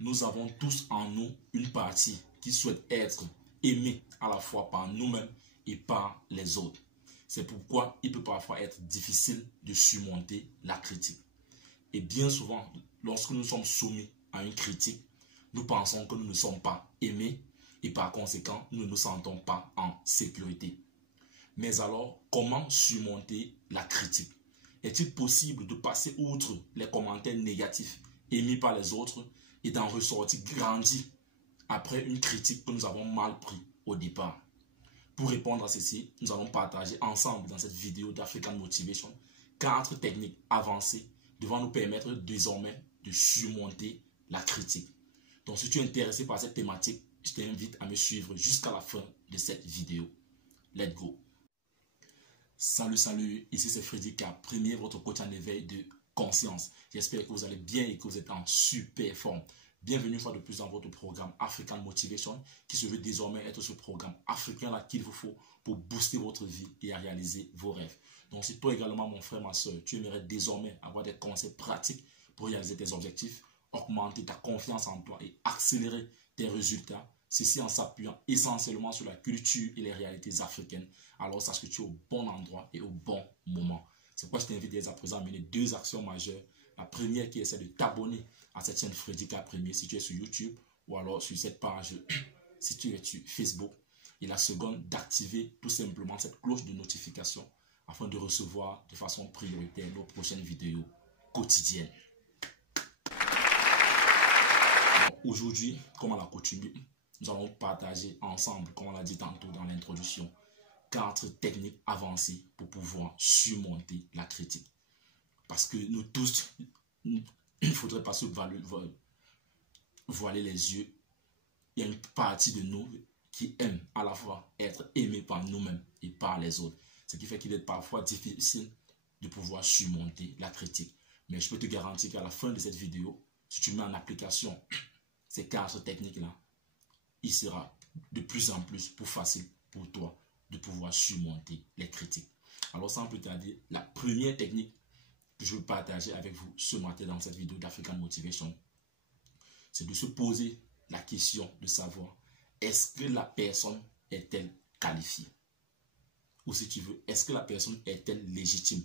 nous avons tous en nous une partie qui souhaite être aimée à la fois par nous-mêmes et par les autres. C'est pourquoi il peut parfois être difficile de surmonter la critique. Et bien souvent, lorsque nous sommes soumis à une critique, nous pensons que nous ne sommes pas aimés et par conséquent, nous ne nous sentons pas en sécurité. Mais alors, comment surmonter la critique? Est-il possible de passer outre les commentaires négatifs émis par les autres et d'en ressortir grandi après une critique que nous avons mal prise au départ? Pour répondre à ceci, nous allons partager ensemble dans cette vidéo d'African Motivation 4 techniques avancées devant nous permettre désormais de surmonter la critique. Donc si tu es intéressé par cette thématique, je t'invite à me suivre jusqu'à la fin de cette vidéo. Let's go! Salut, ici c'est Freddy K, premier votre coach en éveil de conscience. J'espère que vous allez bien et que vous êtes en super forme. Bienvenue une fois de plus dans votre programme African Motivation qui se veut désormais être ce programme africain là qu'il vous faut pour booster votre vie et à réaliser vos rêves. Donc si toi également mon frère, ma soeur, tu aimerais désormais avoir des conseils pratiques pour réaliser tes objectifs, augmenter ta confiance en toi et accélérer tes résultats, ceci en s'appuyant essentiellement sur la culture et les réalités africaines, alors sache que tu es au bon endroit et au bon moment. C'est pourquoi je t'invite dès à présent à mener 2 actions majeures. La première qui essaie de t'abonner à cette chaîne Freddy K Premier si tu es sur YouTube ou alors sur cette page si tu es sur Facebook. Et la seconde, d'activer tout simplement cette cloche de notification afin de recevoir de façon prioritaire nos prochaines vidéos quotidiennes. Aujourd'hui, comme à l'accoutumée, nous allons partager ensemble, comme on l'a dit tantôt dans l'introduction, 4 techniques avancées pour pouvoir surmonter la critique. Parce que nous tous, il ne faudrait pas se voiler les yeux. Il y a une partie de nous qui aime à la fois être aimé par nous-mêmes et par les autres. Ce qui fait qu'il est parfois difficile de pouvoir surmonter la critique. Mais je peux te garantir qu'à la fin de cette vidéo, si tu mets en application ces 4 techniques-là, il sera de plus en plus facile pour toi de pouvoir surmonter les critiques. Alors sans plus tarder, la première technique que je veux partager avec vous ce matin dans cette vidéo d'African Motivation, c'est de se poser la question de savoir, est-ce que la personne est-elle qualifiée? Ou si tu veux, est-ce que la personne est-elle légitime?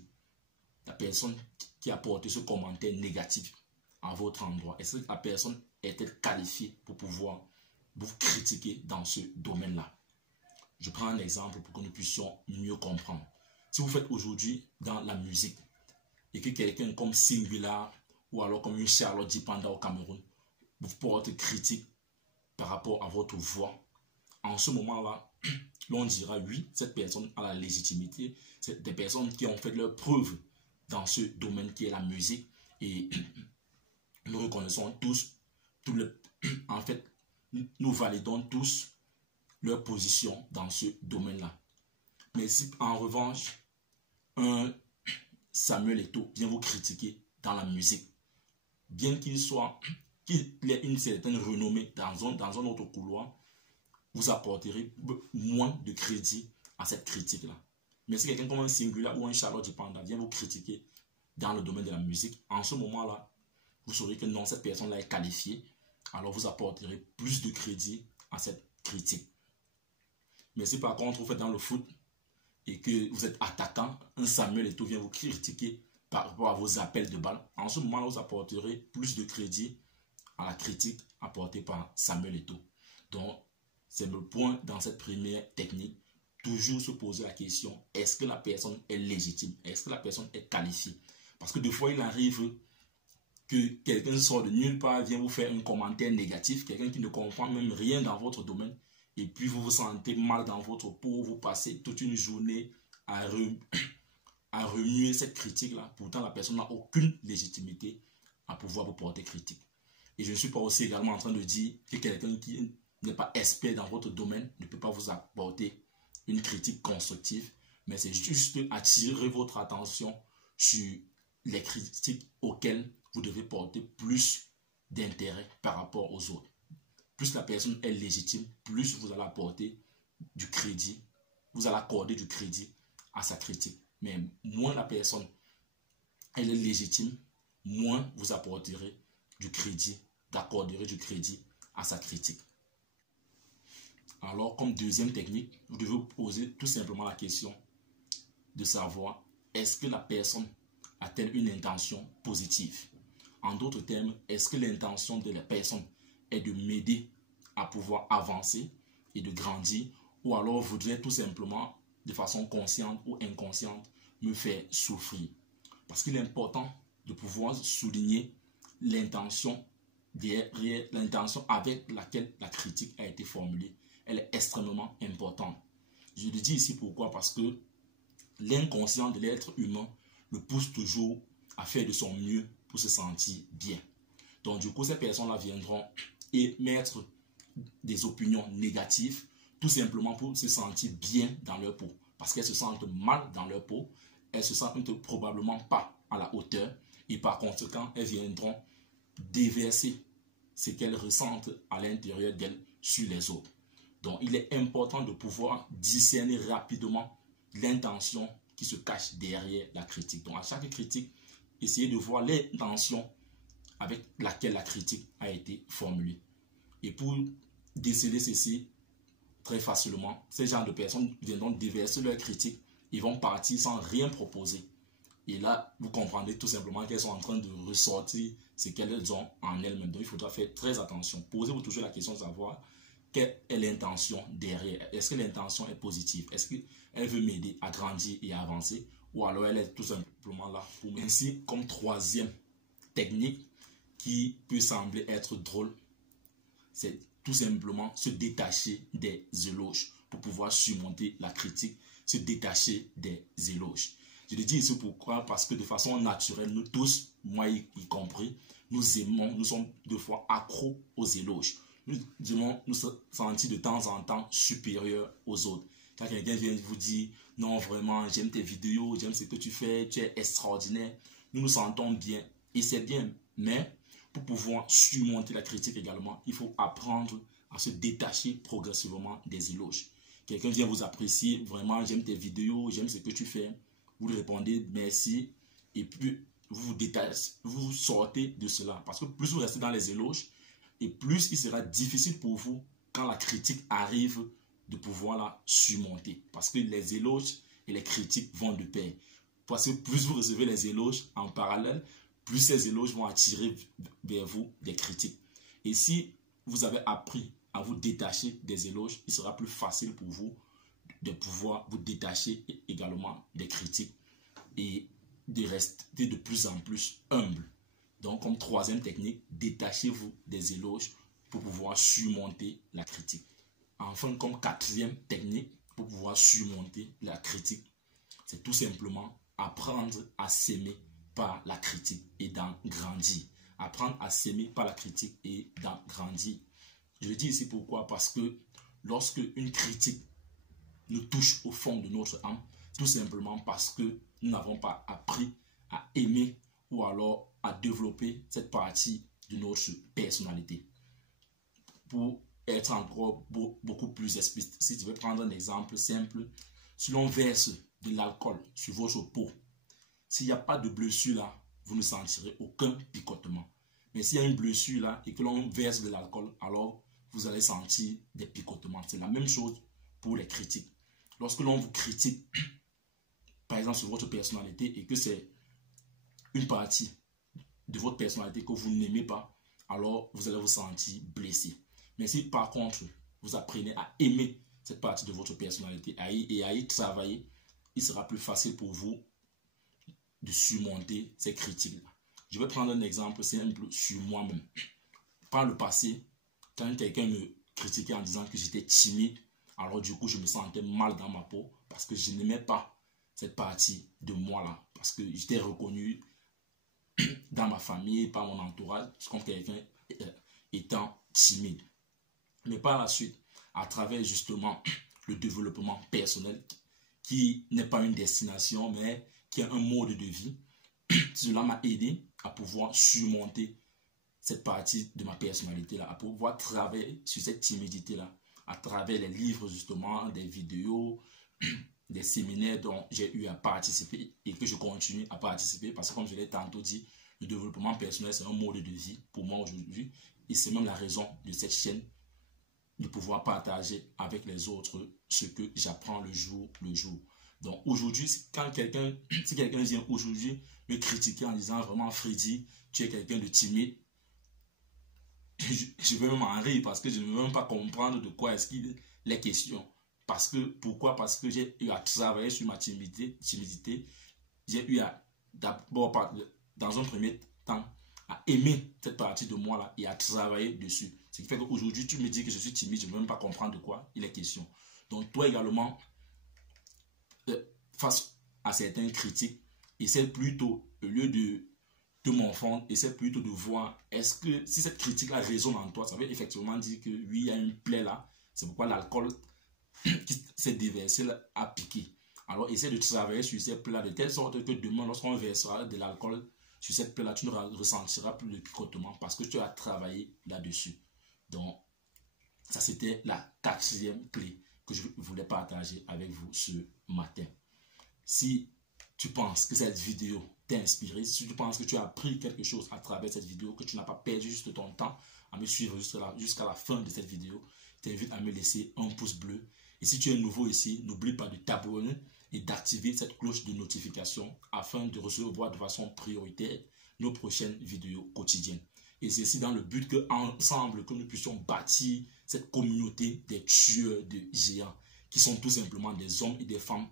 La personne qui a porté ce commentaire négatif à votre endroit, est-ce que la personne est-elle qualifiée pour pouvoir vous critiquer dans ce domaine-là? Je prends un exemple pour que nous puissions mieux comprendre. Si vous faites aujourd'hui dans la musique et que quelqu'un comme Singular ou alors comme une Charlotte Dipanda au Cameroun vous porte critique par rapport à votre voix, en ce moment-là, l'on dira oui, cette personne a la légitimité. C'est des personnes qui ont fait leur preuve dans ce domaine qui est la musique et nous reconnaissons tous, en fait, nous validons tous leur position dans ce domaine-là. Mais si en revanche, un Samuel Eto'o vient vous critiquer dans la musique, bien qu'il ait une certaine renommée dans un autre couloir, vous apporterez moins de crédit à cette critique-là. Mais si quelqu'un comme un Singular ou un Charlotte Dipanda vient vous critiquer dans le domaine de la musique, en ce moment-là, vous saurez que non, cette personne-là est qualifiée, alors vous apporterez plus de crédit à cette critique. Mais si par contre vous faites dans le foot et que vous êtes attaquant, un Samuel Eto'o vient vous critiquer par rapport à vos appels de balle, en ce moment-là, vous apporterez plus de crédit à la critique apportée par Samuel Eto'o. Donc, c'est le point dans cette première technique, toujours se poser la question, est-ce que la personne est légitime? Est-ce que la personne est qualifiée? Parce que des fois, il arrive que quelqu'un sort de nulle part, vient vous faire un commentaire négatif, quelqu'un qui ne comprend même rien dans votre domaine, et puis vous vous sentez mal dans votre peau, vous passez toute une journée à remuer cette critique-là. Pourtant, la personne n'a aucune légitimité à pouvoir vous porter critique. Et je ne suis pas aussi également en train de dire que quelqu'un qui n'est pas expert dans votre domaine ne peut pas vous apporter une critique constructive, mais c'est juste attirer votre attention sur les critiques auxquelles vous devez porter plus d'intérêt par rapport aux autres. Plus la personne est légitime, plus vous allez apporter du crédit, vous allez accorder du crédit à sa critique. Mais moins la personne elle est légitime, moins vous apporterez du crédit accorderait du crédit à sa critique. Alors, comme deuxième technique, vous devez vous poser tout simplement la question de savoir, est-ce que la personne a-t-elle une intention positive? En d'autres termes, est-ce que l'intention de la personne est de m'aider à pouvoir avancer et de grandir, ou alors voudrait tout simplement, de façon consciente ou inconsciente, me faire souffrir? Parce qu'il est important de pouvoir souligner l'intention derrière, l'intention avec laquelle la critique a été formulée. Elle est extrêmement importante. Je le dis ici pourquoi? Parce que l'inconscient de l'être humain le pousse toujours à faire de son mieux pour se sentir bien. Donc du coup, ces personnes-là viendront émettre des opinions négatives tout simplement pour se sentir bien dans leur peau. Parce qu'elles se sentent mal dans leur peau, elles se sentent probablement pas à la hauteur et par conséquent, elles viendront déverser ce qu'elles ressentent à l'intérieur d'elles sur les autres. Donc, il est important de pouvoir discerner rapidement l'intention qui se cache derrière la critique. Donc, à chaque critique, essayez de voir l'intention avec laquelle la critique a été formulée. Et pour déceler ceci très facilement, ces genres de personnes viendront déverser leur critique, ils vont partir sans rien proposer. Et là, vous comprendrez tout simplement qu'elles sont en train de ressortir ce qu'elles ont en elles-mêmes. Donc, il faudra faire très attention. Posez-vous toujours la question de savoir quelle est l'intention derrière. Est-ce que l'intention est positive? Est-ce qu'elle veut m'aider à grandir et à avancer? Ou alors elle est tout simplement là pour m'aider? Ainsi, comme troisième technique qui peut sembler être drôle, c'est tout simplement se détacher des éloges pour pouvoir surmonter la critique, se détacher des éloges. Je le dis ici pourquoi? Parce que de façon naturelle, nous tous, moi y compris, nous aimons, nous sommes deux fois accros aux éloges. Nous devons nous sentir de temps en temps supérieurs aux autres. Quand quelqu'un vient vous dire, non vraiment, j'aime tes vidéos, j'aime ce que tu fais, tu es extraordinaire, nous nous sentons bien et c'est bien. Mais pour pouvoir surmonter la critique également, il faut apprendre à se détacher progressivement des éloges. Quelqu'un vient vous apprécier, vraiment, j'aime tes vidéos, j'aime ce que tu fais. Vous lui répondez merci et puis vous vous détachez, vous sortez de cela. Parce que plus vous restez dans les éloges, et plus il sera difficile pour vous, quand la critique arrive, de pouvoir la surmonter. Parce que les éloges et les critiques vont de pair. Parce que plus vous recevez les éloges en parallèle, plus ces éloges vont attirer vers vous des critiques. Et si vous avez appris à vous détacher des éloges, il sera plus facile pour vous de pouvoir vous détacher également des critiques et de rester de plus en plus humble. Donc, comme troisième technique, détachez-vous des éloges pour pouvoir surmonter la critique. Enfin, comme quatrième technique pour pouvoir surmonter la critique, c'est tout simplement apprendre à s'aimer par la critique et d'en grandir. Apprendre à s'aimer par la critique et d'en grandir. Je le dis ici pourquoi? Parce que lorsque une critique nous touche au fond de notre âme, tout simplement parce que nous n'avons pas appris à aimer ou alors à développer cette partie de notre personnalité. Pour être encore beaucoup plus explicite, si je vais prendre un exemple simple, si l'on verse de l'alcool sur votre peau, s'il n'y a pas de blessure là, vous ne sentirez aucun picotement. Mais s'il y a une blessure là et que l'on verse de l'alcool, alors vous allez sentir des picotements. C'est la même chose pour les critiques. Lorsque l'on vous critique, par exemple sur votre personnalité, et que c'est une partie de votre personnalité que vous n'aimez pas, alors vous allez vous sentir blessé. Mais si par contre, vous apprenez à aimer cette partie de votre personnalité et à y travailler, il sera plus facile pour vous de surmonter ces critiques-là. Je vais prendre un exemple simple sur moi-même. Par le passé, quand quelqu'un me critiquait en disant que j'étais timide, alors du coup, je me sentais mal dans ma peau parce que je n'aimais pas cette partie de moi-là. Parce que j'étais reconnu dans ma famille, par mon entourage, comme quelqu'un étant timide. Mais par la suite, à travers justement le développement personnel, qui n'est pas une destination, mais qui est un mode de vie, cela m'a aidé à pouvoir surmonter cette partie de ma personnalité-là, à pouvoir travailler sur cette timidité-là, à travers les livres justement, des vidéos, des séminaires dont j'ai eu à participer et que je continue à participer parce que comme je l'ai tantôt dit, Le développement personnel, c'est un mode de vie pour moi aujourd'hui. Et c'est même la raison de cette chaîne, de pouvoir partager avec les autres ce que j'apprends le jour le jour. Donc aujourd'hui, si quelqu'un vient aujourd'hui me critiquer en disant vraiment Freddy, tu es quelqu'un de timide, je vais même en rire parce que je ne veux même pas comprendre de quoi est-ce qu'il est question. Pourquoi? Parce que j'ai eu à travailler sur ma timidité. J'ai eu à, d'abord, dans un premier temps, à aimer cette partie de moi là et à travailler dessus. Ce qui fait qu'aujourd'hui, tu me dis que je suis timide, je ne veux même pas comprendre de quoi il est question. Donc toi également, face à certaines critiques, essaie plutôt, au lieu de m'enfant, essaie plutôt de voir, est-ce que si cette critique-là résonne en toi, ça veut effectivement dire que oui, il y a une plaie là, c'est pourquoi l'alcool qui s'est déversé là, a piqué. Alors essaie de travailler sur ces plaies-là de telle sorte que demain, lorsqu'on versera de l'alcool sur cette plaie-là, tu ne ressentiras plus le picotement parce que tu as travaillé là-dessus. Donc, ça c'était la 4e clé que je voulais partager avec vous ce matin. Si tu penses que cette vidéo t'a inspiré, si tu penses que tu as appris quelque chose à travers cette vidéo, que tu n'as pas perdu juste ton temps à me suivre jusqu'à la fin de cette vidéo, je t'invite à me laisser un pouce bleu. Et si tu es nouveau ici, n'oublie pas de t'abonner et d'activer cette cloche de notification afin de recevoir de façon prioritaire nos prochaines vidéos quotidiennes. Et c'est ici dans le but qu'ensemble, que nous puissions bâtir cette communauté des tueurs de géants, qui sont tout simplement des hommes et des femmes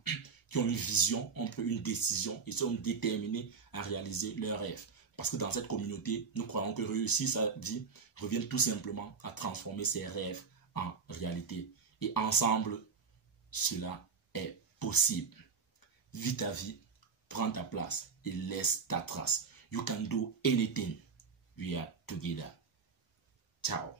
qui ont une vision, ont pris une décision et sont déterminés à réaliser leurs rêves. Parce que dans cette communauté, nous croyons que réussir sa vie revient tout simplement à transformer ses rêves en réalité. Et ensemble, cela est possible. Vis ta vie, prends ta place et laisse ta trace. You can do anything. We are together. Ciao.